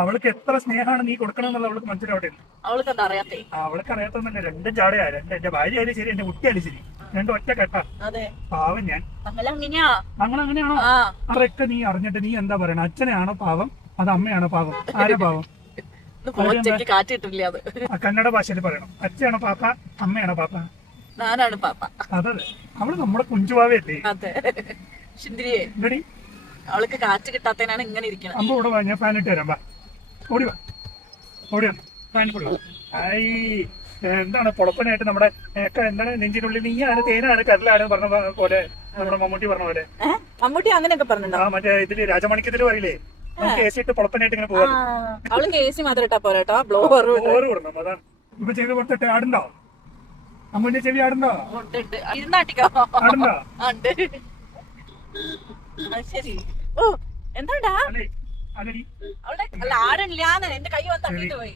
അവൾക്ക് എത്ര സ്നേഹമാണ് നീ കൊടുക്കണമെന്നുള്ള അവൾക്ക് മനസ്സിലാവട്ടെ. അവൾക്ക് എന്താ അറിയാത്തേ? അവൾക്ക് അറിയാത്തൊന്നല്ലേ, രണ്ടും ചാടയാ. എന്റെ ഭാര്യ ആയാലും ശരി, എന്റെ കുട്ടിയായാലും ശരി, രണ്ടും ഒറ്റ കേട്ടാ. അതെ, പാവം ഞാൻ. അങ്ങനെയാ. അങ്ങനെയാണോ? അതൊക്കെ നീ അറിഞ്ഞിട്ട് നീ എന്താ പറയണ? അച്ഛനെയാണോ പാവം, അത് അമ്മയാണോ പാവം? ആരാ പാവം? കാറ്റ് കിട്ടില്ല. അത് കന്നഡ ഭാഷയിൽ പറയണം. അച്ഛനാണോ പാപ്പ, അമ്മയാണോ പാപ്പ? ഞാനാണ് പാപ്പ. അതെ, അവള് നമ്മുടെ കുഞ്ചുവാവല്ലേ. അതെ, സുന്ദരിയെ. എടി, അവൾക്ക് കാറ്റ് കിട്ടാത്തതിനാണ് ഇങ്ങനെ ഇരിക്കുന്നത്. അമ്മ ഇവിടെ വാ, ഞാൻ ഫാൻ ഇട്ട് തരാം. വാ, ഓടി വാ, ഓടി വാ, ഫാൻ കൂടി വാ. എന്താണ് പൊളപ്പനായിട്ട് നമ്മുടെ എന്താണ് നെഞ്ചിനുള്ളിൽ നീയാണ് തേനാണ് കരലാണ് പറഞ്ഞ പോലെ, നമ്മുടെ മമ്മൂട്ടി പറഞ്ഞ പോലെ. മമ്മൂട്ടി അങ്ങനെയൊക്കെ പറഞ്ഞോ? മറ്റേ ഇതില് രാജമാണിക്യത്തില് പറയില്ലേ, നമുക്ക് എ സി ഇട്ട് പൊളപ്പനായിട്ട് ഇങ്ങനെ പോകാം. അവൾക്ക് എ സി മാത്രം ഇട്ടാ പോരാട്ടോ, ബ്ലോവർ വിടണം. അതാണ് ഇപ്പൊ ചെയ്ത് കൊടുത്തിട്ട് ആടുണ്ടോ? അമ്മൂന്റെ ചെവി ആടുണ്ടോ? ഇരുന്നാട്ടിക്കോ? ആടുണ്ടോ? ശരി. ഓ, എന്താടാ അല്ലേ അവളുടെ? അല്ല, ആടില്ല, എന്റെ കൈ വന്ന് തട്ടിട്ട് പോയി.